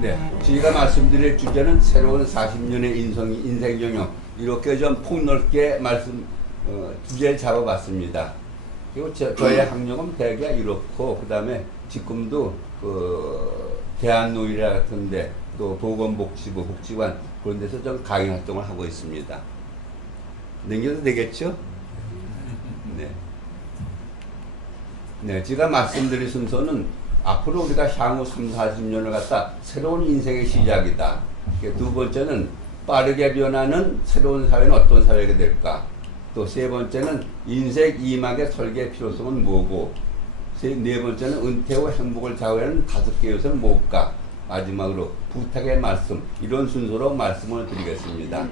네, 저희가 말씀드릴 주제는 새로운 40년의 인생 영역, 이렇게 좀 폭넓게 주제를 잡아봤습니다. 그리고 저의 학력은 대개 이렇고, 그 다음에 지금도 대한노이라 같은데 또 보건복지부, 복지관 그런 데서 좀 강의 활동을 하고 있습니다. 넘겨도 되겠죠? 네. 네, 제가 말씀드릴 순서는 앞으로 우리가 향후 3, 40년을 갖다 새로운 인생의 시작이다. 두 번째는 빠르게 변하는 새로운 사회는 어떤 사회가 될까? 또 세 번째는 인생 2막의 설계 필요성은 뭐고? 네 번째는 은퇴 후 행복을 좌우하는 5개 요소는 뭘까? 마지막으로 부탁의 말씀, 이런 순서로 말씀을 드리겠습니다.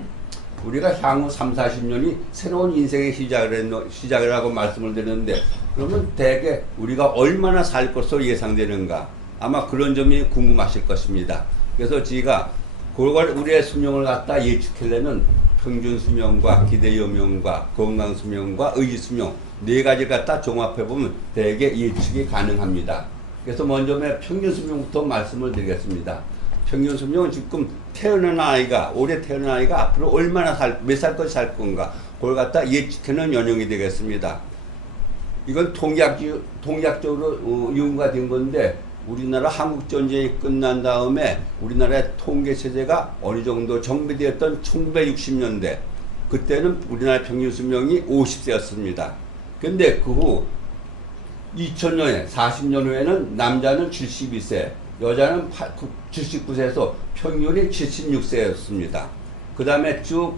우리가 향후 3, 40년이 새로운 인생의 시작이라고 말씀을 드렸는데, 그러면 대개 우리가 얼마나 살 것으로 예상되는가? 아마 그런 점이 궁금하실 것입니다. 그래서 제가 그걸 우리의 수명을 갖다 예측하려면 평균 수명과 기대 여명과 건강 수명과 의지 수명 네 가지를 갖다 종합해 보면 대개 예측이 가능합니다. 그래서 먼저 평균 수명부터 말씀을 드리겠습니다. 평균 수명은 지금 올해 태어난 아이가 앞으로 얼마나 몇 살까지 살 건가, 그걸 갖다 예측하는 연령이 되겠습니다. 이건 통계학적으로 연구가 된 건데, 우리나라 한국전쟁이 끝난 다음에 우리나라의 통계체제가 어느 정도 정비되었던 1960년대, 그때는 우리나라 평균 수명이 50세였습니다. 근데 그 후 2000년에 40년 후에는 남자는 72세, 여자는 79세에서 평균이 76세였습니다. 그 다음에 쭉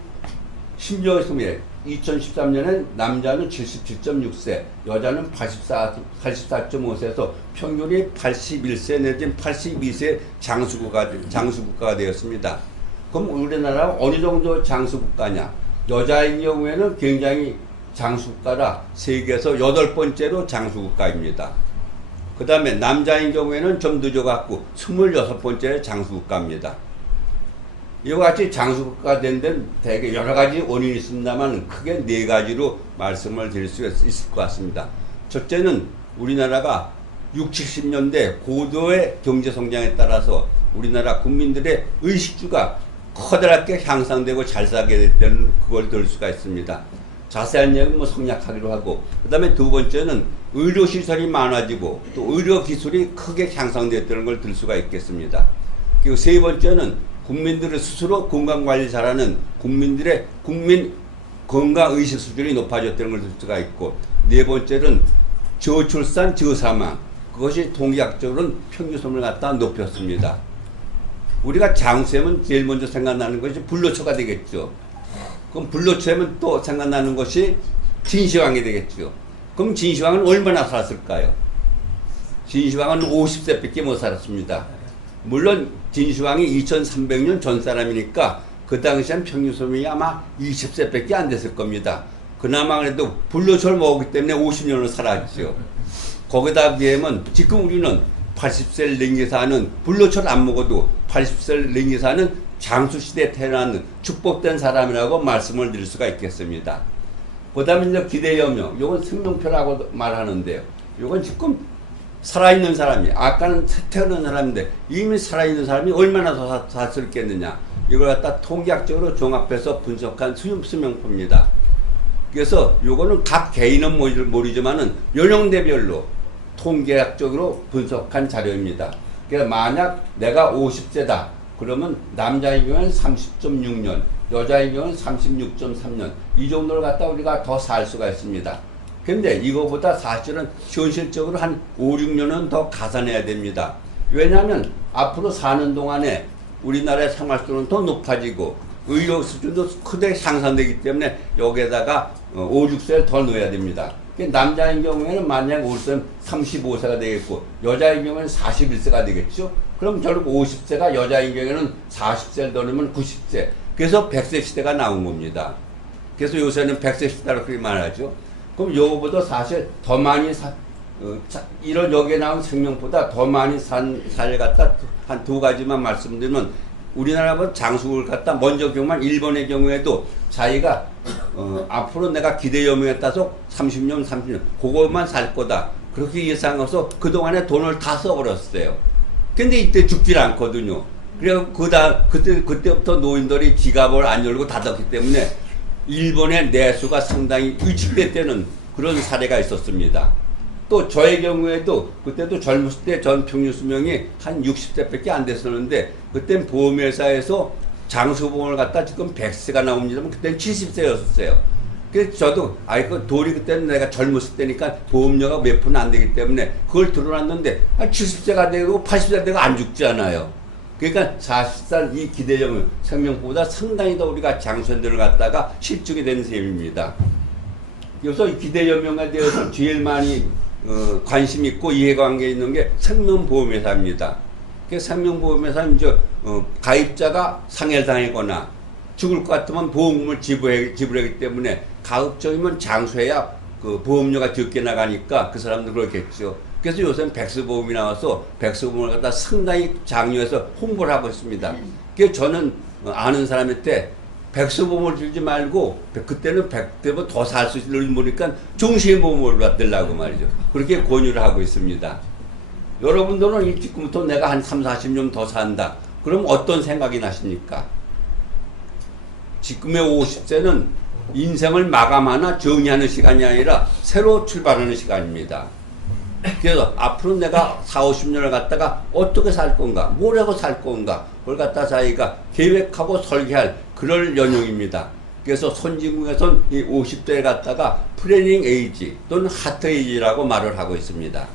10년 후에 2013년엔 남자는 77.6세, 여자는 84.5세에서 평균이 81세 내지는 82세 장수국가가 되었습니다. 그럼 우리나라가 어느 정도 장수국가냐? 여자인 경우에는 굉장히 장수국가라 세계에서 8번째로 장수국가입니다. 그 다음에 남자인 경우에는 좀 늦어갖고 26번째 장수국가입니다. 이와 같이 장수국가 된 데는 대개 여러 가지 원인이 있습니다만 크게 4가지로 말씀을 드릴 수 있을 것 같습니다. 첫째는 우리나라가 60, 70년대 고도의 경제성장에 따라서 우리나라 국민들의 의식주가 커다랗게 향상되고 잘 살게 됐다는 그걸 들 수가 있습니다. 자세한 얘기는 생략하기로 하고, 그 다음에 두 번째는 의료시설이 많아지고 또 의료기술이 크게 향상됐다는 걸 들 수가 있겠습니다. 그리고 세 번째는 국민들을 스스로 건강관리 잘하는 국민들의 국민 건강의식 수준이 높아졌다는 걸 들 수가 있고, 네 번째는 저출산 저사망, 그것이 통계학적으로는 평균수명을 갖다 높였습니다. 우리가 장수하면 제일 먼저 생각나는 것이 불로초가 되겠죠. 그럼 불로초하면 또 생각나는 것이 진시황이 되겠죠. 그럼 진시황은 얼마나 살았을까요? 진시황은 50세밖에 못 살았습니다. 물론 진시황이 2300년 전 사람이니까 그 당시엔 평균 수명이 아마 20세밖에 안 됐을 겁니다. 그나마 그래도 불로초를 먹었기 때문에 50년을 살았죠. 거기다 비하면 지금 우리는 80세를 넘게 사는, 불로초를 안 먹어도 80세를 넘게 사는 장수시대에 태어난 축복된 사람이라고 말씀을 드릴 수가 있겠습니다. 그 다음에 이제 기대여명, 이건 생명표라고 말하는데요. 이건 지금 살아있는 사람이, 아까는 태어난 사람인데 이미 살아있는 사람이 얼마나 더 살 수 있겠느냐, 이걸 갖다 통계학적으로 종합해서 분석한 수명표입니다. 그래서 이거는 각 개인은 모르지만은 연령대별로 통계학적으로 분석한 자료입니다. 그러니까 만약 내가 50세다 그러면 남자의 경우는 30.6년, 여자의 경우는 36.3년, 이 정도를 갖다 우리가 더 살 수가 있습니다. 근데 이거보다 사실은 현실적으로 한 5, 6년은 더 가산해야 됩니다. 왜냐하면 앞으로 사는 동안에 우리나라의 생활 수준은 더 높아지고 의료 수준도 크게 향상되기 때문에 여기에다가 5, 6세를 더 넣어야 됩니다. 남자인 경우에는 만약 올 때는 35세가 되겠고 여자인 경우에는 41세가 되겠죠. 그럼 결국 50세가 여자인 경우에는 40세를 더 넣으면 90세. 그래서 100세 시대가 나온 겁니다. 그래서 요새는 100세 시대라고 그렇게 말하죠. 그럼 요거보다 사실 더 많이 이런 여기에 나온 생명보다 더 많이 살 갖다 한 2가지만 말씀드리면, 우리나라보다 장수국을 갖다 먼저 경우만 일본의 경우에도 자기가 앞으로 내가 기대 여명에 따라서 30년 그것만 살 거다 그렇게 예상해서 그동안에 돈을 다 써버렸어요. 근데 이때 죽질 않거든요. 그래서 그때부터 노인들이 지갑을 안 열고 닫았기 때문에 일본의 내수가 상당히 위축됐다는 그런 사례가 있었습니다. 또 저의 경우에도 그때도 젊었을 때 전 평균 수명이 한 60세밖에 안 됐었는데 그땐 보험회사에서 장수보험을 갖다 지금 100세가 나옵니다만 그때는 70세였었어요. 그래서 저도 그 돌이 그때는 내가 젊었을 때니까 보험료가 몇 푼 안 되기 때문에 그걸 들어놨는데 70세가 되고 80세가 되고 안 죽지 않아요. 그러니까 사실상 이 기대점은 생명보다 상당히 더 우리가 장수들을 갖다가 실증이 되는 셈입니다. 그래서 이 기대점에 대해서 제일 많이 관심 있고 이해관계 있는 게 생명보험회사입니다. 그 생명보험회사는 이제 가입자가 상해를 당하거나 죽을 것 같으면 보험금을 지불하기 때문에 가급적이면 장수해야 그 보험료가 적게 나가니까 그 사람도 그렇겠죠. 그래서 요새는 백수보험이 나와서 백수보험을 갖다 상당히 장려해서 홍보를 하고 있습니다. 그래서 저는 아는 사람한테 백수보험을 들지 말고 그때는 100대보다 더 살 수 있는 보니까 종신보험을 받으려고 말이죠. 그렇게 권유를 하고 있습니다. 여러분들은 지금부터 내가 한 3, 40년 더 산다. 그럼 어떤 생각이 나십니까? 지금의 50세는 인생을 마감하나 정리하는 시간이 아니라 새로 출발하는 시간입니다. 그래서 앞으로 내가 4, 50년을 갖다가 어떻게 살 건가, 뭘 하고 살 건가, 그걸 갖다 자기가 계획하고 설계할 그럴 연령입니다. 그래서 선진국에서는 이 50대를 갖다가 플래닝 에이지 또는 하트 에이지라고 말을 하고 있습니다.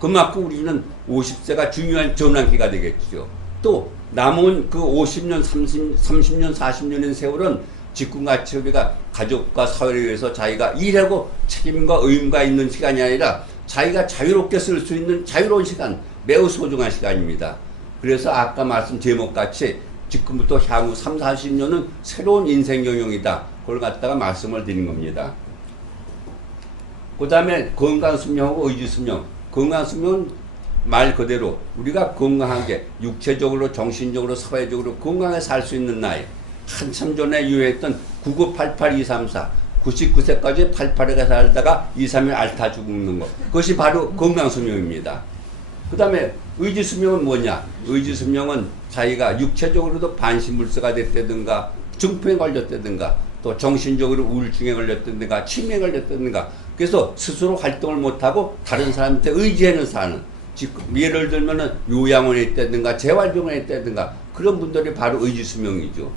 그만큼 우리는 50세가 중요한 전환기가 되겠죠. 또 남은 그 50년, 30년, 40년의 세월은 지금같이 우리가 가족과 사회를 위해서 자기가 일하고 책임과 의무가 있는 시간이 아니라 자기가 자유롭게 쓸 수 있는 자유로운 시간, 매우 소중한 시간입니다. 그래서 아까 말씀 제목같이 지금부터 향후 3, 40년은 새로운 인생 영역이다. 그걸 갖다가 말씀을 드린 겁니다. 그 다음에 건강수명하고 의지수명. 건강수명은 말 그대로 우리가 건강하게 육체적으로, 정신적으로, 사회적으로 건강하게 살 수 있는 나이. 한참 전에 유행했던 9988234 99세까지 88에 살다가 2, 3일 앓다 죽는 것. 그것이 바로 건강수명입니다. 그 다음에 의지수명은 뭐냐? 의지수명은 자기가 육체적으로도 반신불수가 됐다든가 중풍에 걸렸다든가 또 정신적으로 우울증에 걸렸다든가 치매에 걸렸다든가 그래서 스스로 활동을 못하고 다른 사람한테 의지하는 사는 지금 예를 들면은 요양원에 있다든가 재활병원에 있다든가 그런 분들이 바로 의지수명이죠.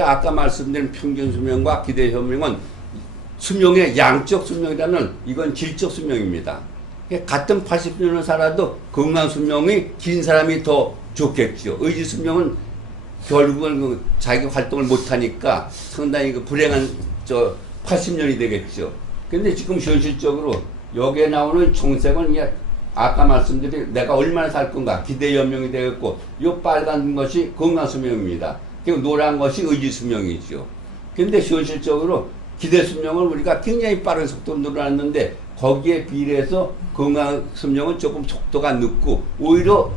아까 말씀드린 평균수명과 기대수명은 수명의 양적 수명이라는 이건 질적 수명입니다. 같은 80년을 살아도 건강 수명이 긴 사람이 더 좋겠죠. 의지 수명은 결국은 자기 활동을 못하니까 상당히 불행한 80년이 되겠죠. 근데 지금 현실적으로 여기에 나오는 총색은 아까 말씀드린 내가 얼마나 살 건가 기대 연명이 되겠고 이 빨간 것이 건강 수명입니다. 그리고 노란 것이 의지 수명이죠. 근데 현실적으로 기대 수명을 우리가 굉장히 빠른 속도로 늘어났는데 거기에 비례해서 건강 수명은 조금 속도가 늦고 오히려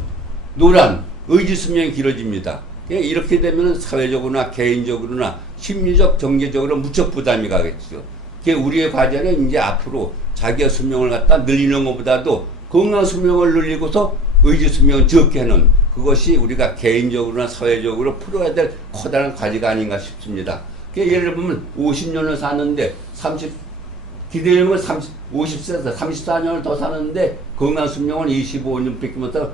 노란 의지 수명이 길어집니다. 이렇게 되면 사회적으로나 개인적으로나 심리적, 경제적으로 무척 부담이 가겠죠. 우리의 과제는 이제 앞으로 자기의 수명을 갖다 늘리는 것보다도 건강 수명을 늘리고서 의지 수명을 적게 하는 그것이 우리가 개인적으로나 사회적으로 풀어야 될 커다란 과제가 아닌가 싶습니다. 예를 들면 50년을 사는데 기대하면 50세에서 34년을 더 사는데 건강 수명은 25년 뺏기면서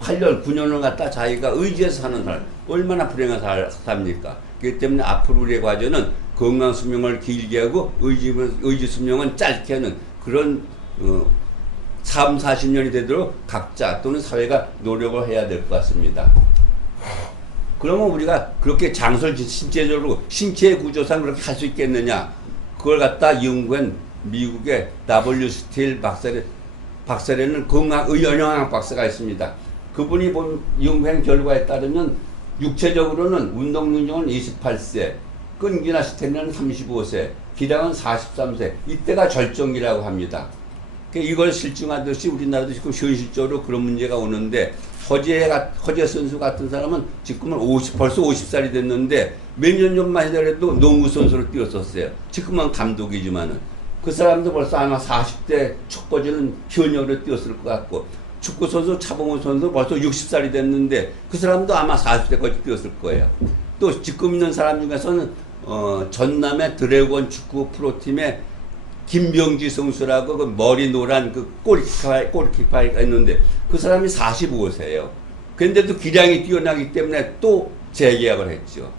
8년, 9년을 갖다 자기가 의지해서 사는 사람 얼마나 불행한 삽니까? 그렇기 때문에 앞으로 우리의 과제는 건강 수명을 길게 하고 의지 수명은 짧게 하는 그런 3, 40년이 되도록 각자 또는 사회가 노력을 해야 될 것 같습니다. 그러면 우리가 그렇게 장설 신체적으로 신체 구조상 그렇게 할 수 있겠느냐? 그걸 갖다 연구한 미국의 W. 스틸 박사라는 영양학 박사가 있습니다. 그분이 본 연구한 결과에 따르면 육체적으로는 운동 능력은 28세, 끈기나 스태미나는 35세, 기량은 43세. 이때가 절정기라고 합니다. 이걸 실증하듯이 우리나라도 지금 현실적으로 그런 문제가 오는데 허재 선수 같은 사람은 지금은 벌써 50살이 됐는데 몇 년 전만 하더라도 농구 선수로 뛰었었어요. 지금은 감독이지만은 그 사람도 벌써 아마 40대 첫 번째는 현역으로 뛰었을 것 같고 축구 선수 차범근 선수 벌써 60살이 됐는데 그 사람도 아마 40대까지 뛰었을 거예요. 또 지금 있는 사람 중에서는 전남의 드래곤 축구 프로팀의 김병지 선수라고 그 머리 노란 그 골키퍼가 있는데 그 사람이 45세예요. 그런데도 기량이 뛰어나기 때문에 또 재계약을 했죠.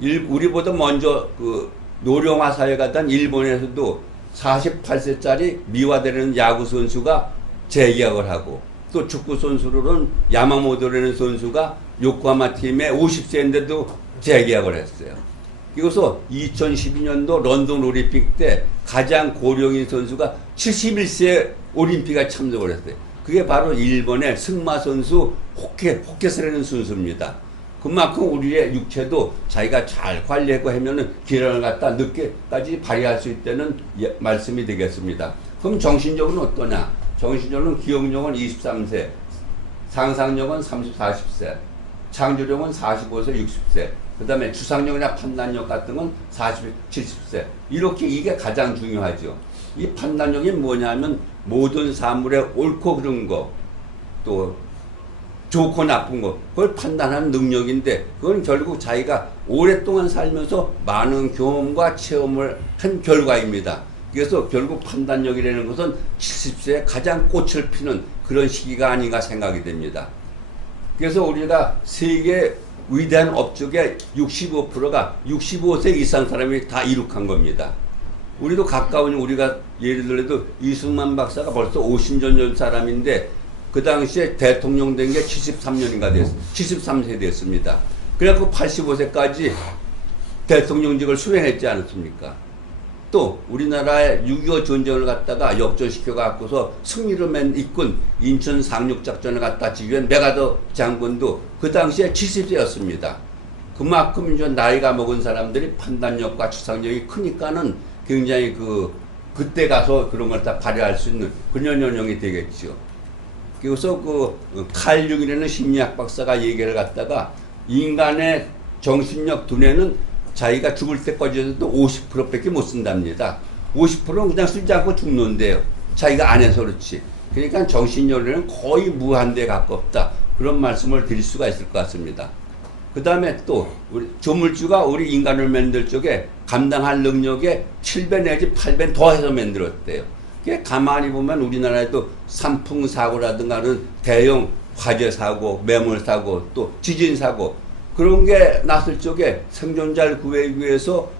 우리보다 먼저 그 노령화 사회가 된 일본에서도 48세짜리 미와데라는 야구 선수가 재계약을 하고 또 축구 선수로는 야마모토라는 선수가 요코하마 팀의 50세인데도 재계약을 했어요. 그래서 2012년도 런던 올림픽 때 가장 고령인 선수가 71세 올림픽에 참석을 했어요. 그게 바로 일본의 승마 선수 호케스라는 선수입니다. 그만큼 우리의 육체도 자기가 잘 관리하고 하면은 기량을 갖다 늦게까지 발휘할 수 있다는 말씀이 되겠습니다. 그럼 정신력은 어떠냐? 정신력은 기억력은 23세, 상상력은 30, 40세, 창조력은 45세, 60세, 그 다음에 추상력이나 판단력 같은 건 40, 70세. 이렇게 이게 가장 중요하죠. 이 판단력이 뭐냐면 모든 사물의 옳고 그른 거, 또 좋고 나쁜 거, 그걸 판단하는 능력인데 그건 결국 자기가 오랫동안 살면서 많은 경험과 체험을 한 결과입니다. 그래서 결국 판단력이라는 것은 70세에 가장 꽃을 피는 그런 시기가 아닌가 생각이 됩니다. 그래서 우리가 세계 위대한 업적의 65%가 65세 이상 사람이 다 이룩한 겁니다. 우리도 가까운 우리가 예를 들어도 이승만 박사가 벌써 50년 전 사람인데 그 당시에 대통령 된 게 73년인가 됐습니다. 73세 됐습니다. 그래갖고 85세까지 대통령직을 수행했지 않았습니까? 또 우리나라의 6.25 전쟁을 갖다가 역전시켜 갖고서 승리를 이끈 인천 상륙작전을 갖다 지휘한 메가더 장군도 그 당시에 70세였습니다. 그만큼 이제 나이가 먹은 사람들이 판단력과 추상력이 크니까는 굉장히 그때 가서 그런 걸 다 발휘할 수 있는 그런 연령이 되겠죠. 그래서 칼 융이라는 심리학 박사가 얘기를 갖다가 인간의 정신력 두뇌는 자기가 죽을 때까지 해도 50%밖에 못 쓴답니다. 50%는 그냥 쓰지 않고 죽는데요. 자기가 안 해서 그렇지. 그러니까 정신력은 거의 무한대에 가깝다. 그런 말씀을 드릴 수가 있을 것 같습니다. 그 다음에 또 우리 조물주가 우리 인간을 만들 적에 감당할 능력에 7배 내지 8배 더해서 만들었대요. 가만히 보면 우리나라에도 산풍사고라든가 대형 화재사고, 매몰사고, 또 지진사고 그런 게 났을 적에 생존자를 구하기 위해서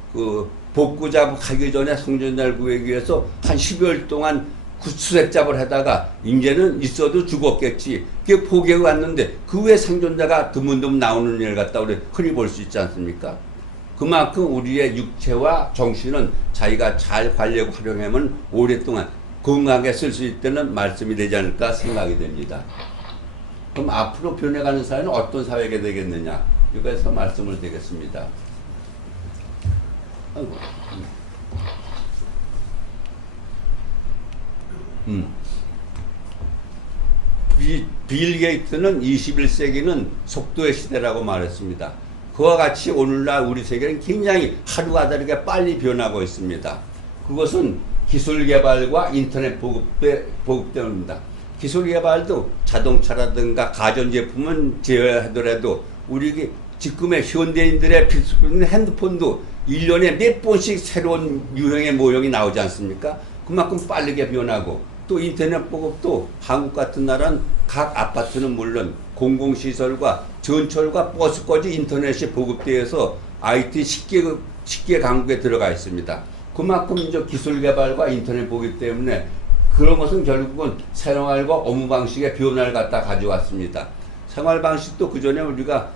복구 작업하기 전에 생존자를 구하기 위해서 한 10여일 동안 수색 작업을 하다가 이제는 있어도 죽었겠지. 그게 포기하고 왔는데 그 후에 생존자가 드문드문 나오는 일을 갖다 우리 흔히 볼 수 있지 않습니까? 그만큼 우리의 육체와 정신은 자기가 잘 관리하고 활용하면 오랫동안 건강하게 쓸 수 있다는 말씀이 되지 않을까 생각이 됩니다. 그럼 앞으로 변해가는 사회는 어떤 사회가 되겠느냐? 이거에서 말씀을 드리겠습니다. 빌 게이츠는 21세기는 속도의 시대라고 말했습니다. 그와 같이 오늘날 우리 세계는 굉장히 하루가 다르게 빨리 변하고 있습니다. 그것은 기술 개발과 인터넷 보급 때문입니다. 기술 개발도 자동차라든가 가전제품은 제외하더라도 우리 지금의 현대인들의 필수품인 핸드폰도 1년에 몇 번씩 새로운 유형의 모형이 나오지 않습니까? 그만큼 빠르게 변하고 또 인터넷 보급도 한국 같은 나라는 각 아파트는 물론 공공시설과 전철과 버스까지 인터넷이 보급되어서 IT 10개 강국에 들어가 있습니다. 그만큼 이제 기술 개발과 인터넷 보기 때문에 그런 것은 결국은 생활과 업무 방식의 변화를 갖다 가져왔습니다. 생활 방식도 그 전에 우리가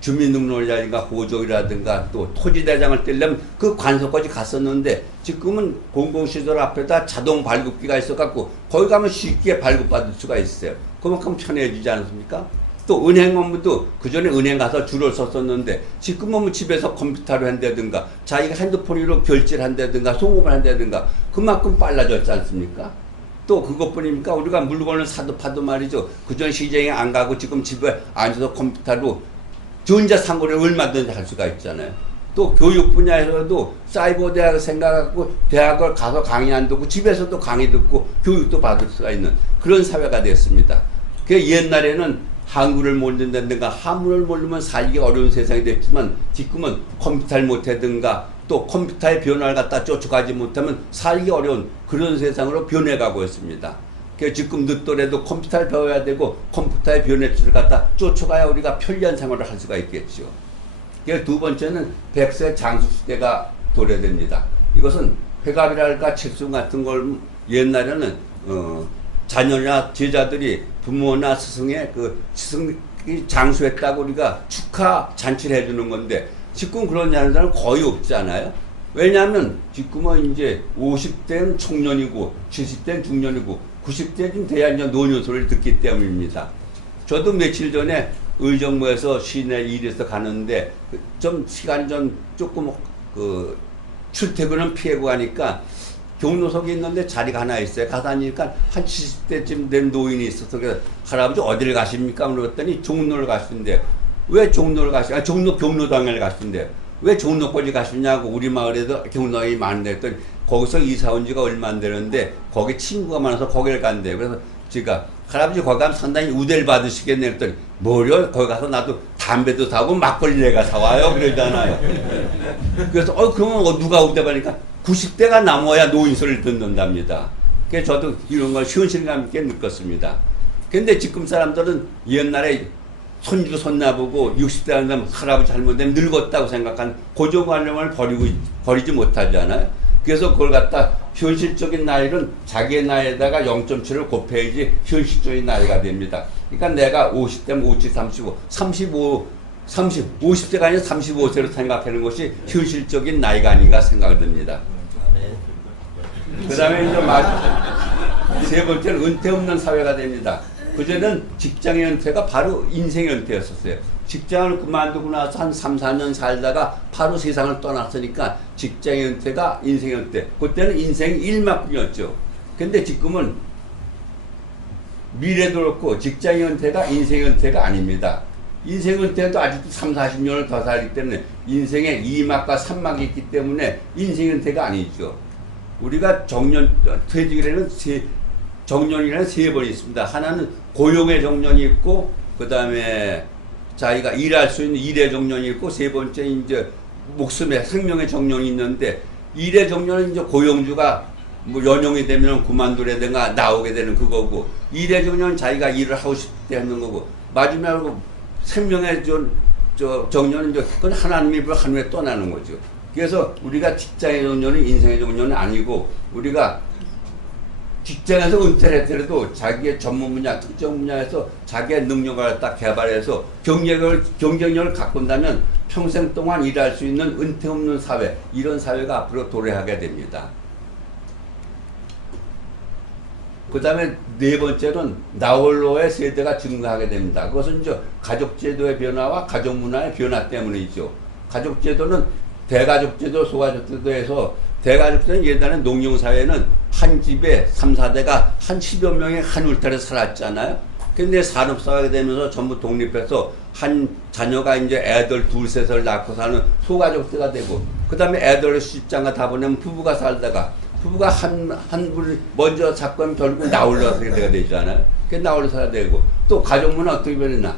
주민등록이라든가 호적이라든가 또 토지대장을 떼려면 그 관서까지 갔었는데 지금은 공공시설 앞에다 자동 발급기가 있어갖고 거기 가면 쉽게 발급받을 수가 있어요. 그만큼 편해지지 않습니까? 또 은행 업무도 그 전에 은행 가서 줄을 섰었는데 지금은 집에서 컴퓨터로 한다든가 자기가 핸드폰으로 결제를 한다든가 송금을 한다든가 그만큼 빨라졌지 않습니까? 또 그것뿐입니까? 우리가 물건을 사도 파도 말이죠. 그전 시장에 안 가고 지금 집에 앉아서 컴퓨터로 전자상거래를 얼마든지 할 수가 있잖아요. 또 또 교육 분야에서도 사이버 대학을 생각하고 대학을 가서 강의 안 듣고 집에서도 강의 듣고 교육도 받을 수가 있는 그런 사회가 됐습니다. 그 옛날에는 한글을 모른다든가 한문을 모르면 살기 어려운 세상이 됐지만 지금은 컴퓨터를 못하든가 또 컴퓨터의 변화를 갖다 쫓아가지 못하면 살기 어려운 그런 세상으로 변해가고 있습니다. 그래서 지금 늦더라도 컴퓨터를 배워야 되고 컴퓨터의 변화를 갖다 쫓아가야 우리가 편리한 생활을 할 수가 있겠죠. 그래서 두 번째는 백세 장수 시대가 도래됩니다. 이것은 회갑이랄까 책수 같은 걸 옛날에는 자녀나 제자들이 부모나 스승의 그 스승이 장수했다고 우리가 축하 잔치를 해주는 건데 지금 그런 사람은 거의 없잖아요. 왜냐하면 지금은 이제 50대는 청년이고 70대는 중년이고 90대쯤 돼야 이제 노년 소리를 듣기 때문입니다. 저도 며칠 전에 의정부에서 시내 일에서 가는데 좀 시간 좀 조금 그 출퇴근은 피하고 가니까 경로석이 있는데 자리가 하나 있어요. 가다니까 한 70대쯤 된 노인이 있어서 그래서 할아버지 어디를 가십니까? 물었더니 종로를 가시는데 왜 종로를 가시냐? 종로 경로당을 가시는데 왜 종로까지 가시냐고 우리 마을에도 경로당이 많은데 했더니 거기서 이사 온 지가 얼마 안 되는데 거기 친구가 많아서 거기를 간대요. 그래서 제가 할아버지 거기 가면 상당히 우대를 받으시겠네 했더니 뭐려? 거기 가서 나도 담배도 사고 막걸리 내가 사와요 그러잖아요. 그래서 그러면 누가 우대 받으니까 90대가 넘어야 노인 소리를 듣는답니다. 그래서 저도 이런 걸 현실감 있게 느꼈습니다. 근데 지금 사람들은 옛날에 손주 손나보고 60대 되면 할아버지 잘못되면 늙었다고 생각한 고정관념을 버리지 못하잖아요. 그래서 그걸 갖다 현실적인 나이는 자기의 나이에다가 0.7을 곱해야지 현실적인 나이가 됩니다. 그러니까 내가 50대면 57, 35, 50대가 아니라 35세로 생각하는 것이 현실적인 나이가 아닌가 생각이 듭니다. 그 다음에 이제 세 번째는 은퇴 없는 사회가 됩니다. 그전에는 직장의 은퇴가 바로 인생의 은퇴였었어요. 직장을 그만두고 나서 한 3, 4년 살다가 바로 세상을 떠났으니까 직장의 은퇴가 인생의 은퇴. 그때는 인생 일막뿐이었죠. 근데 지금은 미래도 그렇고 직장의 은퇴가 인생의 은퇴가 아닙니다. 인생 은퇴도 아직도 3, 40년을 더 살기 때문에 인생에 2막과 3막이 있기 때문에 인생 은퇴가 아니죠. 우리가 퇴직이라는 정년이라는 세 번이 있습니다. 하나는 고용의 정년이 있고, 그 다음에 자기가 일할 수 있는 일의 정년이 있고, 세 번째 이제 목숨의 생명의 정년이 있는데, 일의 정년은 이제 고용주가 뭐 연용이 되면 그만두려든가 나오게 되는 그거고, 일의 정년은 자기가 일을 하고 싶을 때 하는 거고, 마지막으로 생명의 정년은 이제 그건 하나님이 하늘에 떠나는 거죠. 그래서 우리가 직장의 정년은 인생의 정년은 아니고, 우리가 직장에서 은퇴를 했더라도 자기의 전문 분야, 특정 분야에서 자기의 능력을 딱 개발해서 경쟁력을 갖고 온다면 평생 동안 일할 수 있는 은퇴 없는 사회, 이런 사회가 앞으로 도래하게 됩니다. 그 다음에 네 번째는 나홀로의 세대가 증가하게 됩니다. 그것은 이제 가족제도의 변화와 가족문화의 변화 때문이죠. 가족제도는 대가족제도, 소가족제도에서 대가족제도는 옛날에 농경사회는 한 집에 3, 4대가 한 10여 명이 한 울타리에 살았잖아요. 근데 산업사회가 되면서 전부 독립해서 한 자녀가 이제 애들 둘, 셋을 낳고 사는 소가족제가 되고, 그 다음에 애들을 시집장가 다 보내면 부부가 살다가 부부가 한 분이 먼저 사건 결국 나홀로 세대가 되잖아요. 그 나홀로 살아야 되고, 또 가족문화 어떻게 변했나?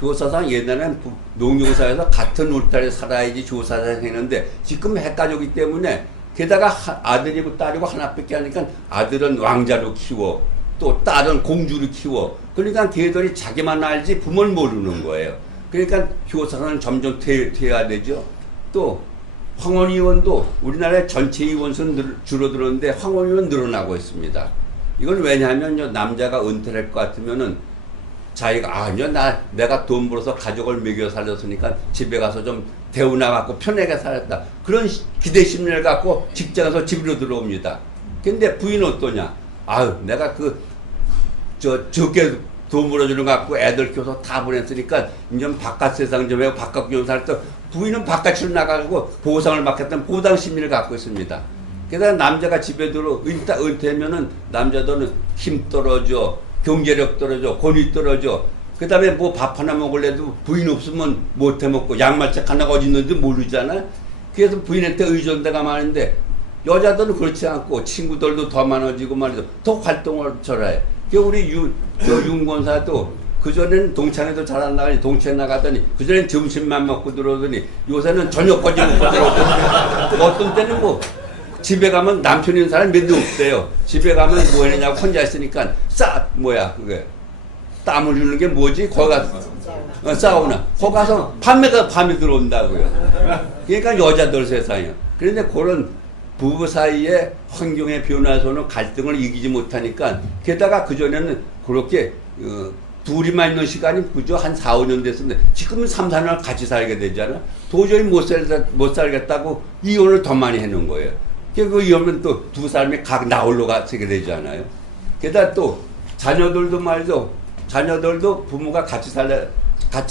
효사상 옛날에는 농경사에서 같은 울타리에 살아야지 효사상 했는데 지금 핵가족이기 때문에 게다가 아들이고 딸이고 하나밖에 하니까 아들은 왕자로 키워, 또 딸은 공주로 키워. 그러니까 걔들이 자기만 알지 부모를 모르는 거예요. 그러니까 효사상은 점점 퇴화되죠. 또 황혼 이혼도 우리나라의 전체 이혼 수는 줄어들었는데 황혼 이혼 늘어나고 있습니다. 이건 왜냐하면 남자가 은퇴를 할 것 같으면은 자기가 내가 돈 벌어서 가족을 먹여 살렸으니까 집에 가서 좀 데우나 갖고 편하게 살았다. 그런 기대 심리를 갖고 직장에서 집으로 들어옵니다. 근데 부인은 어떠냐? 내가 적게 돈 벌어주는 거 갖고 애들 키워서 다 보냈으니까 이제 바깥 세상 좀 해고 바깥 기운 살때 부인은 바깥으로 나가고 보상을 받겠다는 보상 심리를 갖고 있습니다. 게다가 남자가 집에 들어 은퇴하면은 남자들은 힘 떨어져, 경제력 떨어져, 권위 떨어져. 그 다음에 뭐 밥 하나 먹을래도 부인 없으면 못 해 먹고 양말책 하나가 어디 있는지 모르잖아. 그래서 부인한테 의존대가 많은데 여자들은 그렇지 않고 친구들도 더 많아지고 말이죠. 더 활동을 잘해. 우리 윤권사도 그전에는 동창회도 잘 안 나가니 동창회 나가더니 그전에는 점심만 먹고 들어오더니 요새는 저녁까지 먹고 들어오더니 어떤 때는 뭐 집에 가면 남편 있는 사람이 몇 명 없대요. 집에 가면 뭐 했냐고 혼자 있으니까 그게 땀을 주는 게 뭐지? 거기 가서 사우나. 거기 가서 밤에 들어온다고요. 그러니까 여자들 세상이에요. 그런데 그런 부부 사이의 환경의 변화에서는 갈등을 이기지 못하니까 게다가 그전에는 그렇게 둘이만 있는 시간이 그저 한 4, 5년 됐었는데 지금은 3, 4년 같이 살게 되잖아. 도저히 못 살겠다고 이혼을 더 많이 해놓은 거예요. 그 이혼은 또 두 사람이 각 나홀로 가게 되잖아요. 게다가 또 자녀들도 말이죠. 자녀들도 부모가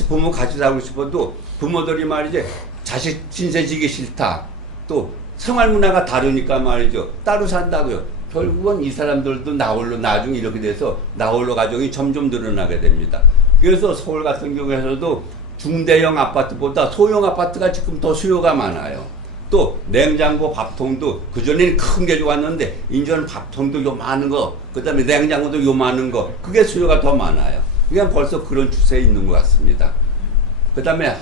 부모 같이 살고 싶어도 부모들이 말이지 자식 신세 지기 싫다. 또 생활 문화가 다르니까 말이죠. 따로 산다고요. 결국은 이 사람들도 나중에 이렇게 돼서 나홀로 가정이 점점 늘어나게 됩니다. 그래서 서울 같은 경우에서도 중대형 아파트보다 소형 아파트가 지금 더 수요가 많아요. 또 냉장고 밥통도 그전에는 큰 게 좋았는데 이제는 밥통도 요만한 거, 그 다음에 냉장고도 요만한 거, 그게 수요가 더 많아요. 그냥 벌써 그런 추세에 있는 것 같습니다. 그 다음에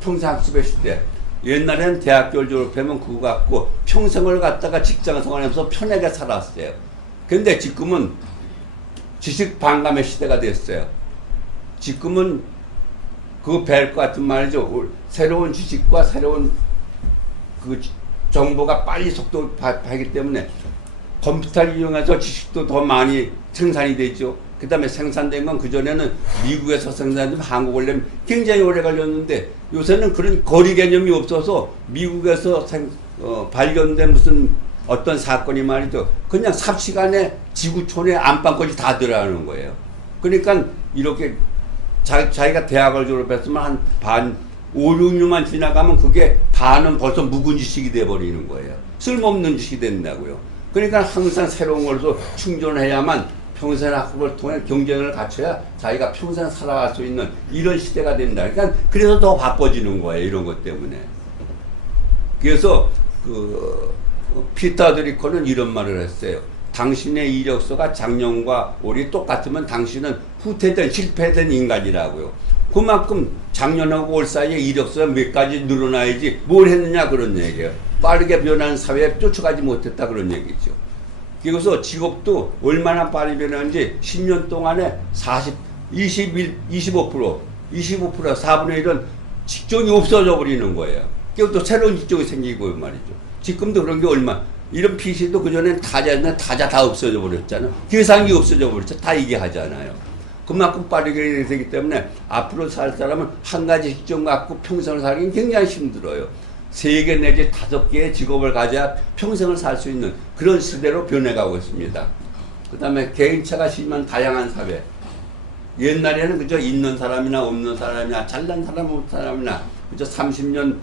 평생학습의 시대. 옛날에는 대학교를 졸업하면 그거 갖고 평생을 갖다가 직장 생활하면서 편하게 살았어요. 근데 지금은 지식 반감의 시대가 됐어요. 지금은 그거 배울 것 같은 말이죠. 새로운 지식과 새로운 그 정보가 빨리 속도 하기 때문에 컴퓨터를 이용해서 지식도 더 많이 생산이 되죠. 그 다음에 생산된 건 그전에는 미국에서 생산된 한국 원래 굉장히 오래 걸렸는데 요새는 그런 거리 개념이 없어서 미국에서 발견된 무슨 어떤 사건이 말이죠. 그냥 삽시간에 지구촌의 안방까지 다 들어가는 거예요. 그러니까 이렇게 자기가 대학을 졸업했으면 한 5, 6년만 지나가면 그게 반은 벌써 묵은 지식이 돼버리는 거예요. 쓸모없는 지식이 된다고요. 그러니까 항상 새로운 걸로 충전해야만 평생 학업을 통해 경쟁을 갖춰야 자기가 평생 살아갈 수 있는 이런 시대가 된다. 그러니까 그래서 더 바빠지는 거예요. 이런 것 때문에. 그래서 피터 드리커는 이런 말을 했어요. 당신의 이력서가 작년과 올이 똑같으면 당신은 후퇴된 실패된 인간이라고요. 그만큼 작년하고 올 사이에 이력서가 몇 가지 늘어나야지 뭘 했느냐 그런 얘기예요. 빠르게 변하는 사회에 쫓아가지 못했다 그런 얘기죠. 그래서 직업도 얼마나 빨리 변하는지 10년 동안에 25%, 4분의 1은 직종이 없어져 버리는 거예요. 그리고 또 새로운 직종이 생기고 말이죠. 지금도 그런 게 이런 PC도 그전엔 타자 다 없어져 버렸잖아. 계산기 없어져 버렸죠. 다 이게 하잖아요. 그만큼 빠르게 되기 때문에 앞으로 살 사람은 한 가지 직종 갖고 평생을 살기는 굉장히 힘들어요. 3개 내지 5개의 직업을 가져야 평생을 살 수 있는 그런 시대로 변해가고 있습니다. 그 다음에 개인차가 심한 다양한 사회. 옛날에는 그저 있는 사람이나 없는 사람이나 잘난 사람 없는 사람이나 그저 30년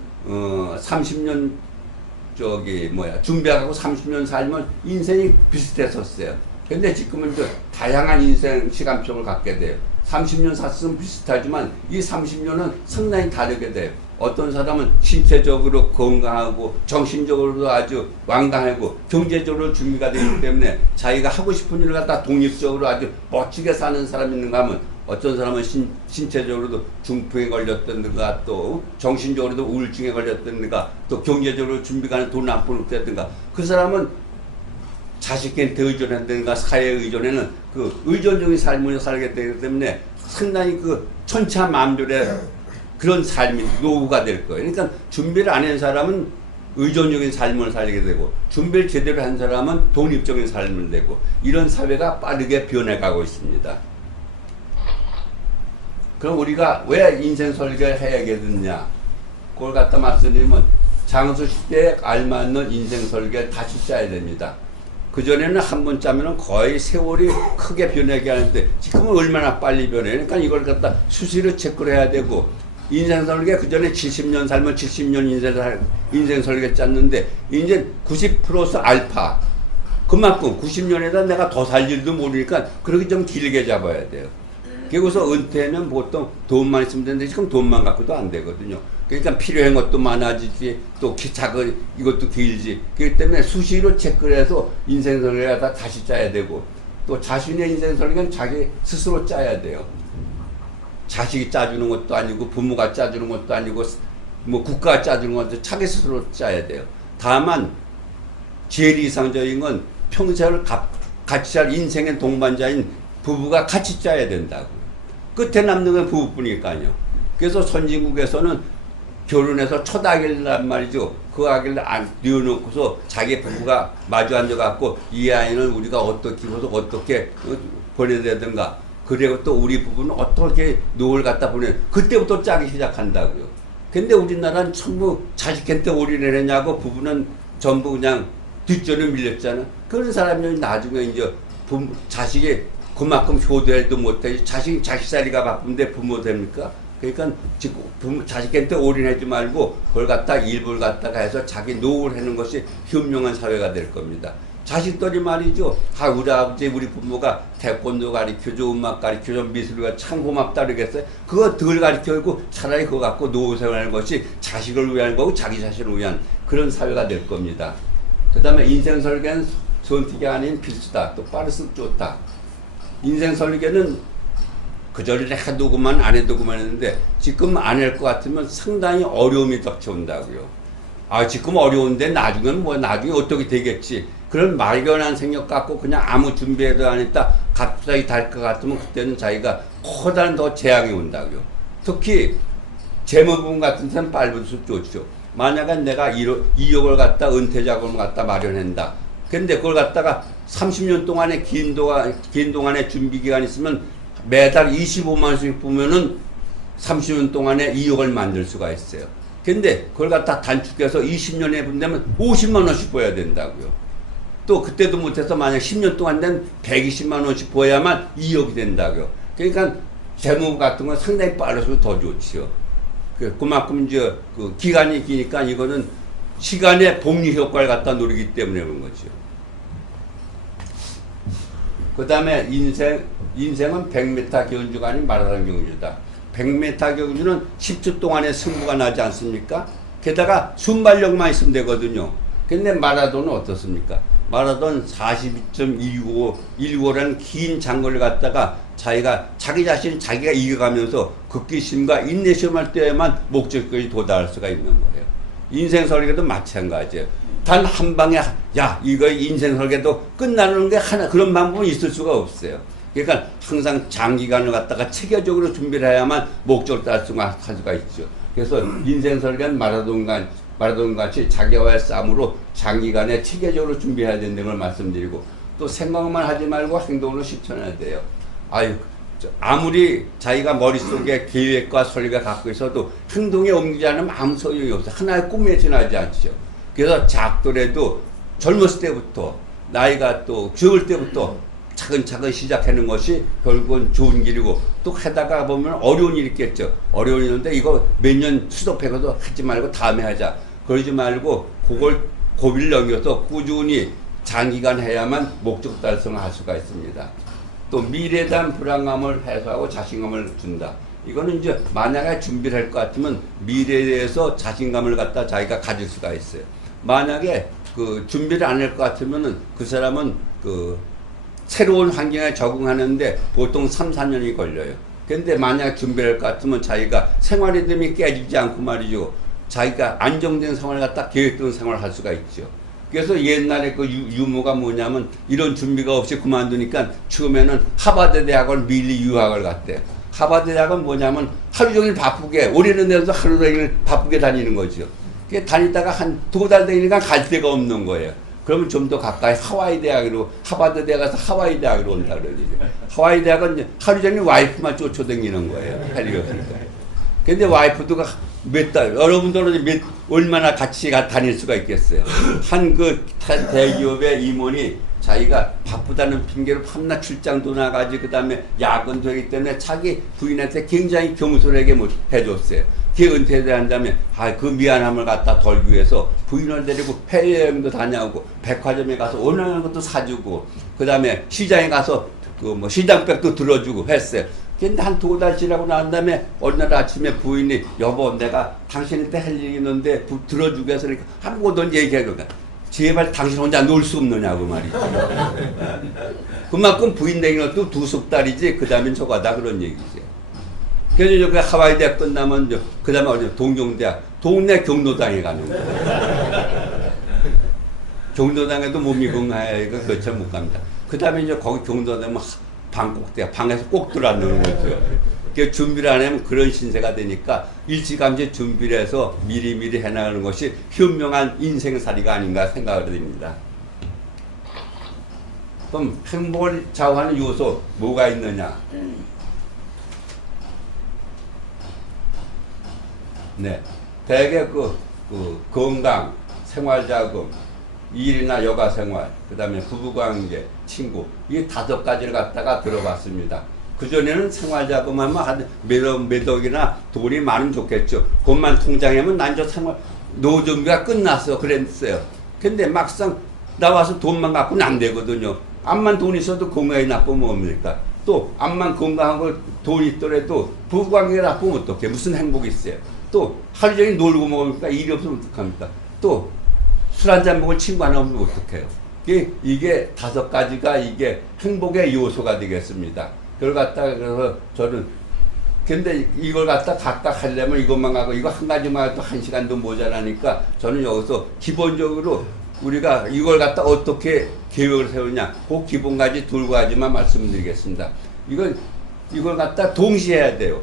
준비하고 30년 살면 인생이 비슷했었어요. 근데 지금은 다양한 인생 시간표를 갖게 돼요. 30년 샀으면 비슷하지만 이 30년은 상당히 다르게 돼요. 어떤 사람은 신체적으로 건강하고 정신적으로도 아주 완강하고 경제적으로 준비가 되기 때문에 자기가 하고 싶은 일을 갖다 독립적으로 아주 멋지게 사는 사람이 있는가 하면 어떤 사람은 신체적으로도 중풍에 걸렸던가 또 정신적으로도 우울증에 걸렸던가 또 경제적으로 준비가 돈 안 벌었다든가 그 사람은 자식한테 의존한다든가 사회에 의존하는 그 의존적인 삶을 살게 되기 때문에 상당히 그 천차만별의 그런 삶이 노후가 될 거예요. 그러니까 준비를 안 한 사람은 의존적인 삶을 살게 되고 준비를 제대로 한 사람은 독립적인 삶을 되고 이런 사회가 빠르게 변해가고 있습니다. 그럼 우리가 왜 인생 설계를 해야겠느냐? 그걸 갖다 말씀드리면 장수 시대에 알맞는 인생 설계를 다시 짜야 됩니다. 그전에는 한 번 짜면 거의 세월이 크게 변하게 하는데 지금은 얼마나 빨리 변해요. 그러니까 이걸 갖다 수시로 체크를 해야 되고 인생 설계 그전에 70년 살면 70년 인생 설계 짰는데 이제 90% 알파 그만큼 90년에다 내가 더 살 일도 모르니까 그렇게 좀 길게 잡아야 돼요. 그래서 은퇴는 보통 돈만 있으면 되는데 지금 돈만 갖고도 안 되거든요. 그러니까 필요한 것도 많아지지 또 작은 이것도 길지. 그렇기 때문에 수시로 체크를 해서 인생 설계를 다 다시 짜야 되고 또 자신의 인생 설계는 자기 스스로 짜야 돼요. 자식이 짜주는 것도 아니고 부모가 짜주는 것도 아니고 뭐 국가가 짜주는 것도 자기 스스로 짜야 돼요. 다만 제일 이상적인 건 평생을 같이 할 인생의 동반자인 부부가 같이 짜야 된다고. 끝에 남는 건 부부뿐이니까요. 그래서 선진국에서는 결혼해서 첫 아기란 말이죠. 그 아기를 뉘어놓고서 자기 부부가 마주 앉아갖고 이 아이는 우리가 어떻게 키워서 어떻게 보내야 되든가. 그리고 또 우리 부부는 어떻게 노을 갖다 보내. 그때부터 짜기 시작한다고요. 근데 우리나라는 전부 자식한테 올인을 했냐고 부부는 전부 그냥 뒷전에 밀렸잖아. 그런 사람이 나중에 이제 자식이 그만큼 효도해도 못해. 자식살이가 바쁜데 부모 됩니까? 그러니까 자식한테 올인하지 말고 그걸 갖다 일부를 갖다가 해서 자기 노후를 하는 것이 현명한 사회가 될 겁니다. 자식들이 말이죠. 우리 아버지 우리 부모가 태권도 가르쳐줘, 음악 가르쳐줘, 미술가 참 고맙다 그러겠어요. 그거 덜 가르쳐주고 차라리 그거 갖고 노후 생활하는 것이 자식을 위한 거고 자기 자신을 위한 그런 사회가 될 겁니다. 그 다음에 인생 설계는 선택이 아닌 필수다. 또 빠를수록 좋다. 인생 설계는 그저를 해도 그만 안 해도 그만 했는데 지금 안 할 것 같으면 상당히 어려움이 닥쳐온다고요. 지금 어려운데 나중에는 나중에 어떻게 되겠지. 그런 막연한 생각 갖고 그냥 아무 준비해도 안 했다 갑자기 달 것 같으면 그때는 자기가 커다란 더 재앙이 온다고요. 특히 재무부분 같은 데는 빨리수록 좋죠. 만약에 내가 2억을 갖다 은퇴 자금을 갖다 마련한다. 근데 그걸 갖다가 30년 동안의 긴 동안의 준비 기간이 있으면 매달 25만 원씩 보면은 30년 동안에 2억을 만들 수가 있어요. 근데 그걸 갖다 단축해서 20년에 본다면 50만 원씩 보여야 된다고요. 또 그때도 못해서 만약 10년 동안 된 120만 원씩 보야만 2억이 된다고요. 그러니까 재무 같은 건 상당히 빨라서 더 좋지요. 그만큼 이제 그 기간이 기니까 이거는 시간의 복리 효과를 갖다 노리기 때문에 그런 거죠. 그 다음에 인생은 100m 경주가 아닌 마라톤 경주다. 100m 경주는 10초 동안에 승부가 나지 않습니까? 게다가 순발력만 있으면 되거든요. 근데 마라톤은 어떻습니까? 마라톤 42.195라는 긴 장거리를 갖다가 자기 자신 자기가 이겨가면서 극기심과 인내심 할 때에만 목적까지 도달할 수가 있는 거예요. 인생 설계도 마찬가지예요. 단 한 방에 이거 인생 설계도 끝나는 게 하나 그런 방법은 있을 수가 없어요. 그러니까 항상 장기간을 갖다가 체계적으로 준비를 해야만 목적을 할 수가 있죠. 그래서 인생 설계는 마라톤 같이 자기와의 싸움으로 장기간에 체계적으로 준비해야 된다는 걸 말씀드리고 또 생각만 하지 말고 행동으로 실천해야 돼요. 아무리 자기가 머릿속에 계획과 설계가 갖고 있어도 행동에 옮기지 않으면 아무 소용이 없어요. 하나의 꿈에 지나지 않죠. 그래서 작더라도 젊었을 때부터 나이가 또 적을 때부터 차근차근 시작하는 것이 결국은 좋은 길이고 또 하다가 보면 어려운 일이 있겠죠. 어려운 일이 있는데 이거 몇 년 수습해서 하지 말고 다음에 하자. 그러지 말고 그걸 고비를 넘겨서 꾸준히 장기간 해야만 목적 달성을 할 수가 있습니다. 또 미래에 대한 불안감을 해소하고 자신감을 준다. 이거는 이제 만약에 준비를 할 것 같으면 미래에 대해서 자신감을 갖다 자기가 가질 수가 있어요. 만약에 그 준비를 안 할 것 같으면은 그 사람은 그 새로운 환경에 적응하는데 보통 3, 4년이 걸려요. 근데 만약 준비를 할 것 같으면 자기가 생활 리듬이 깨지지 않고 말이죠. 자기가 안정된 생활을 갖다 계획된 생활을 할 수가 있죠. 그래서 옛날에 그 유머가 뭐냐면 이런 준비가 없이 그만두니까 처음에는 하버드 대학을 밀리 유학을 갔대요. 하버드 대학은 뭐냐면 하루 종일 바쁘게 올해는 내서 하루 종일 바쁘게 다니는 거죠. 다니다가 한 2달 되니까 갈 데가 없는 거예요. 그러면 좀 더 가까이 하와이 대학으로 하버드 대학 가서 하와이 대학으로 온다 그러죠. 하와이 대학은 이제 하루 종일 와이프만 쫓아다니는 거예요. 할 일이 없으니까. 근데 와이프도 여러분들은 얼마나 같이 다닐 수가 있겠어요. 한 대기업의 임원이 자기가 바쁘다는 핑계로 밤낮 출장도 나가지 그 다음에 야근도 하기 때문에 자기 부인한테 굉장히 겸손하게 해줬어요. 걔 은퇴한 다음에 그 미안함을 갖다 덜기 위해서 부인을 데리고 해외여행도 다녀오고 백화점에 가서 원하는 것도 사주고 그 다음에 시장에 가서 그 뭐 시장백도 들어주고 했어요. 근데 한 2달 지나고 난 다음에 어느 날 아침에 부인이 여보 내가 당신한테 할 일이 있는데 들어주기 위해서 그러니까 아무것도 얘기해도 제발 당신 혼자 놀 수 없느냐고 말이죠. 그만큼 부인 되는 것도 2달 그 다음엔 저거다 그런 얘기죠. 그래서 그 하와이 대학 끝나면 그 다음에 어디 동경대학 동네 경로당에 가는 거예요. 경로당에도 몸이 건강해야 그렇게 못 갑니다. 그 다음에 이제 거기 경로당은 방콕대학 방에서 꼭 들어앉는 거죠. 그 준비를 안 하면 그런 신세가 되니까 일찌감치 준비를 해서 미리미리 해나가는 것이 현명한 인생살이가 아닌가 생각을 됩니다. 그럼 행복을 좌우하는 요소 뭐가 있느냐? 네, 대개 그 건강, 생활자금, 일이나 여가생활, 그 다음에 부부관계, 친구 이 5가지를 갖다가 들어봤습니다. 그전에는 생활자금 하면 한 몇 억이나 돈이 많으면 좋겠죠. 그것만 통장에 하면 난 저 생활 노준비가 끝났어 그랬어요. 근데 막상 나와서 돈만 갖고는 안 되거든요. 암만 돈 있어도 건강이 나쁘면 뭡니까? 또 암만 건강하고 돈이 있더라도 부부관계가 나쁘면 어떡해? 무슨 행복이 있어요? 또 하루 종일 놀고 먹으니까 일이 없으면 어떡합니까? 또 술 한잔 먹을 친구 하나 없으면 어떡해요? 이게 5가지가 이게 행복의 요소가 되겠습니다. 그걸 갖다가 그래서 저는 근데 이걸 갖다 각각 하려면 이것만 하고 이거 한 가지만 해도 1시간도 모자라니까 저는 여기서 기본적으로 우리가 이걸 갖다 어떻게 계획을 세우냐 그 기본까지 2가지만 말씀드리겠습니다. 이걸 갖다 동시에 해야 돼요.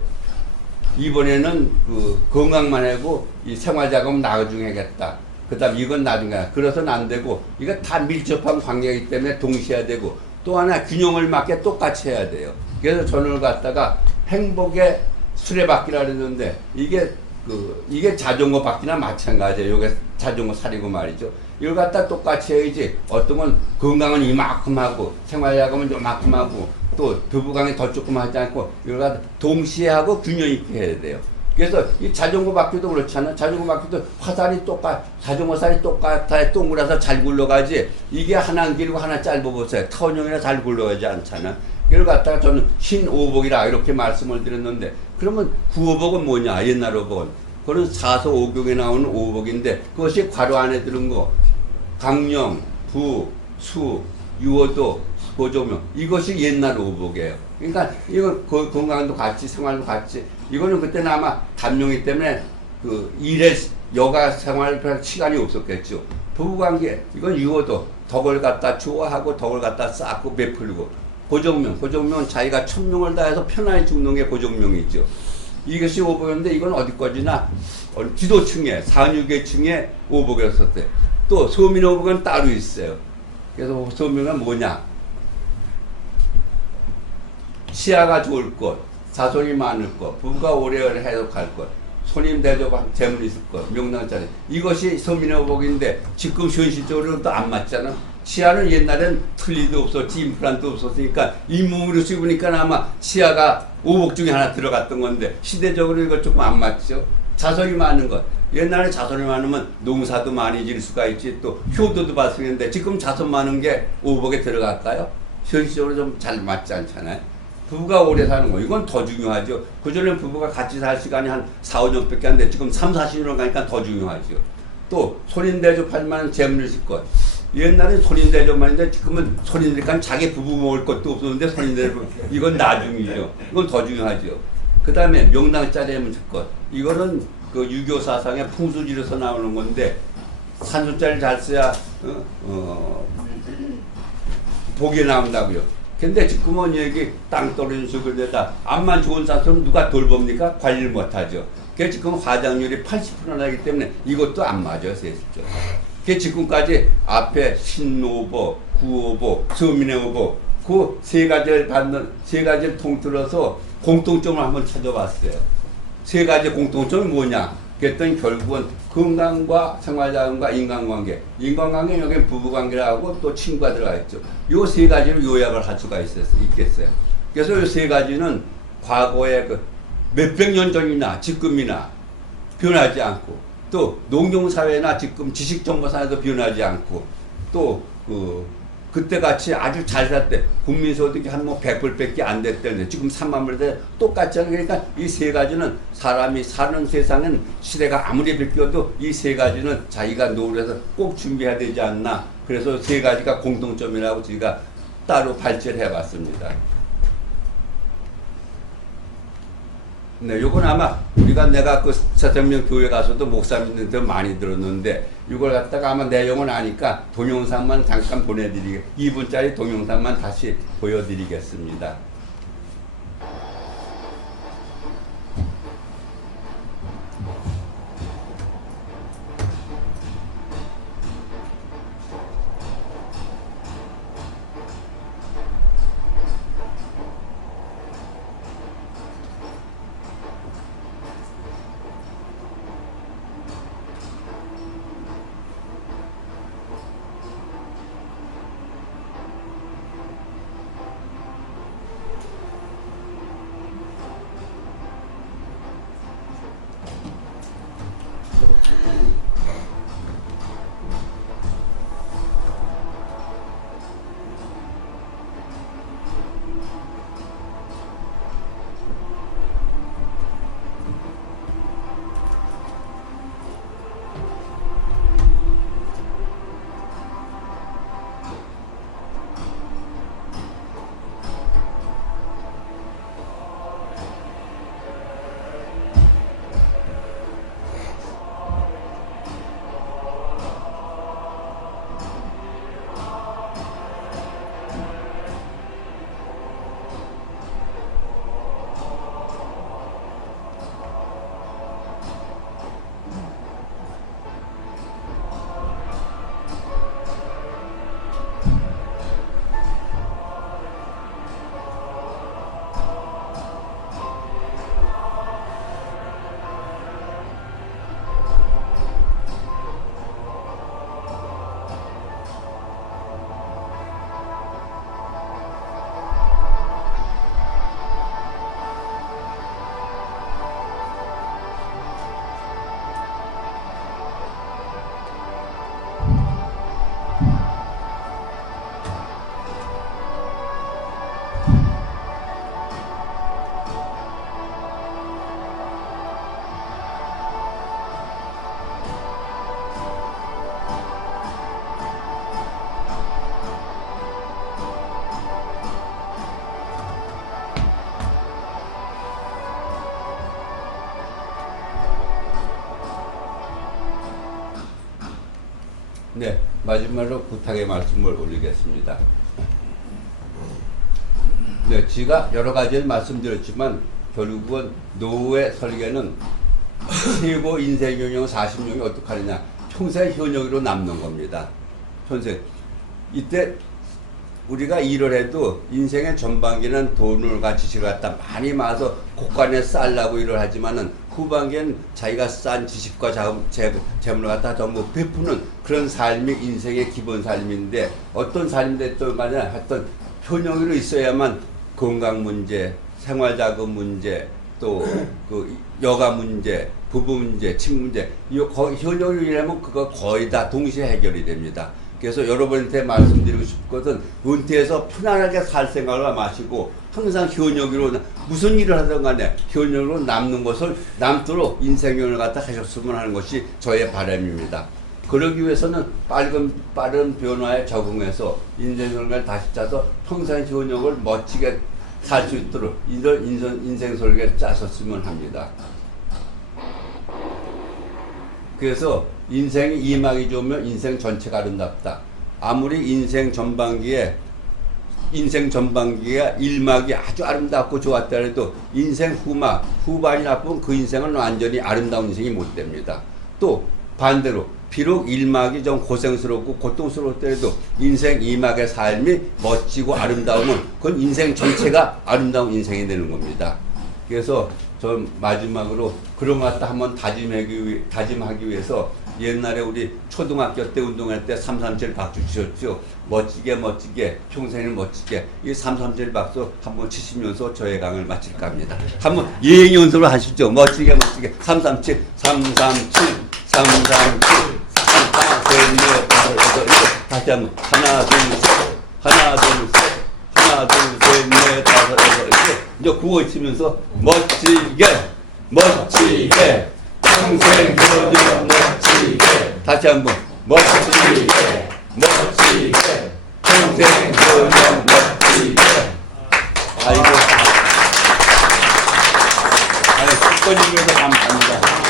이번에는 그 건강만 하고 이 생활자금 나중에 하겠다. 그 다음 이건 나중에 하겠다. 그래서는 안 되고 이거 다 밀접한 관계이기 때문에 동시에 해야 되고 또 하나 균형을 맞게 똑같이 해야 돼요. 그래서 저는 갖다가 행복의 수레바퀴라 그랬는데 이게 자전거 바퀴나 마찬가지예요. 이게 자전거 살이고 말이죠. 이걸 갖다 똑같이 해야지 어떤 건 건강은 이만큼 하고 생활자금은 이만큼 하고 또 부부관계 더 조금 하지 않고 이걸 갖다 동시에 하고 균형 있게 해야 돼요. 그래서 이 자전거 바퀴도 그렇잖아. 자전거 바퀴도 자전거 살이 똑같아 동그라서 잘 굴러가지 이게 하나 길고 하나 짧아 보세요. 타원형이라 잘 굴러가지 않잖아. 이걸 갖다가 저는 신오복이라 이렇게 말씀을 드렸는데 그러면 구오복은 뭐냐? 옛날 오복은 그건 사서 오경에 나오는 오복인데 그것이 괄호 안에 들은 거 강령, 부, 수, 유호도, 고조명 이것이 옛날 오복이에요. 그러니까 이건 건강도 같이 생활도 같이 이거는 그때는 아마 담용이 때문에 그 일에 여가 생활 별 시간이 없었겠죠. 부부관계 이건 유호도 덕을 갖다 좋아하고 덕을 갖다 쌓고 베풀고 고정명은 자기가 천명을 다해서 편안히 죽는 게 고정명이죠. 이것이 오복인데 이건 어디까지나 지도층에 산유계층에 오복이었었대. 또 소민 오복은 따로 있어요. 그래서 소민은 뭐냐? 치아가 좋을 것, 자손이 많을 것, 부부가 오래오래 해독할 것, 손님 대접한 재물 있을 것, 명랑짜리 이것이 소민의 오복인데 지금 현실적으로는 또 안 맞잖아. 치아는 옛날엔 틀니도 없었지 임플란트도 없었으니까 잇몸으로 씹으니까 아마 치아가 오복 중에 하나 들어갔던 건데 시대적으로 이거 조금 안 맞죠. 자손이 많은 것 옛날에 자손이 많으면 농사도 많이 질 수가 있지 또 효도도 발생했는데 지금 자손 많은 게 오복에 들어갈까요? 현실적으로 좀 잘 맞지 않잖아요. 부부가 오래 사는 거 이건 더 중요하죠. 그전에 부부가 같이 살 시간이 한 4, 5년밖에 안 돼. 지금 3, 40년 가니까 더 중요하죠. 또 손님 대접할 만한 재물이 있을 것. 옛날에 손님 대접만 했는데 지금은 손님들니까 자기 부부 먹을 것도 없었는데 손님 대접 이건 나중이죠. 이건 더 중요하죠. 그 다음에 명당짜리 하면 것. 이거는 그 유교 사상의 풍수지로서 나오는 건데 산수자를 잘 써야 복이 나온다고요. 근데 지금은 여기 땅 떨어진 숲을 내다 암만 좋은 산소는 누가 돌봅니까? 관리를 못하죠. 그래서 지금 화장률이 80% 나기 때문에 이것도 안 맞아요. 실질적으로. 그래서 지금까지 앞에 신오복, 구오복, 서민의오복 그 3가지를 받는 3가지를 통틀어서 공통점을 한번 찾아봤어요. 3가지 공통점이 뭐냐? 그랬더니 결국은 건강과 생활자금과 인간관계. 인간관계는 여기 부부관계라고 또 친구가 들어가 있죠. 요 3가지를 요약을 할 수가 있겠어요. 그래서 요 3가지는 과거에 그 몇백 년 전이나 지금이나 변하지 않고, 또 농경사회나 지금 지식정보사회도 변하지 않고, 또 그때같이 아주 잘 살 때 국민소득이 한 뭐 100불밖에 안 됐다는데 지금 3만 불인데 똑같잖아요. 그러니까 이 세 가지는 사람이 사는 세상은 시대가 아무리 바뀌어도 이 세 가지는 자기가 노력해서 꼭 준비해야 되지 않나. 그래서 세 가지가 공통점이라고 저희가 따로 발제를 해봤습니다. 네, 요건 아마 내가 그 서천명 교회 가서도 목사님들한테 많이 들었는데, 이걸 갖다가 아마 내용은 아니까 동영상만 잠깐 2분짜리 동영상만 다시 보여드리겠습니다. 네, 마지막으로 부탁의 말씀을 올리겠습니다. 네, 제가 여러 가지를 말씀드렸지만 결국은 노후의 설계는 최고 인생연령 40년이 어떻게 하느냐, 평생 현역으로 남는 겁니다. 평생. 이때 우리가 일을 해도 인생의 전반기는 돈을 지식을 갖다 많이 모아서 곳간에 쌓으려고 일을 하지만은 후반기에는 자기가 쌓은 지식과 재물을 갖다 전부 베푸는 그런 삶이 인생의 기본 삶인데, 어떤 삶이 됐든 간에 하여튼 현역으로 있어야만 건강 문제, 생활자금 문제, 또 그 여가 문제, 부부 문제, 친구 문제, 현역으로 일하면 그거 거의 다 동시에 해결이 됩니다. 그래서 여러분한테 말씀드리고 싶거든, 은퇴해서 편안하게 살 생각을 마시고 항상 현역으로 무슨 일을 하든 간에 현역으로 남도록 인생연을 갖다 하셨으면 하는 것이 저의 바람입니다. 그러기 위해서는 빠른 변화에 적응해서 인생설계를 다시 짜서 평생 현역을 멋지게 살 수 있도록 이런 인생설계를 짜셨으면 합니다. 그래서 인생이 2막이 좋으면 인생 전체가 아름답다. 아무리 인생 전반기가 1막이 아주 아름답고 좋았다 해도 인생 후반이 나쁘면 그 인생은 완전히 아름다운 인생이 못 됩니다. 또 반대로 비록 1막이 좀 고생스럽고 고통스럽더라도 인생 2막의 삶이 멋지고 아름다우면 그건 인생 전체가 아름다운 인생이 되는 겁니다. 그래서 전 마지막으로 그런 것 같다 한번 다짐하기 위해서 옛날에 우리 초등학교 때 운동할 때 337 박수 치셨죠. 멋지게 멋지게 평생을 멋지게 이 337 박수 한번 치시면서 저의 강을 마칠까 합니다. 한번 예행 연습을 하시죠. 멋지게 멋지게 337 337 337 하나 둘셋넷 다섯 여섯 일곱 다시 한번 하나 둘셋 하나 둘셋 하나 둘셋넷 다섯 여섯 일곱 이제 구호 치면서 멋지게 멋지게 평생 그녀 멋지게 다시 한번 멋지게 멋지게 평생 그녀 멋지게 아이고 아이 습관이 그래서 감사합니다.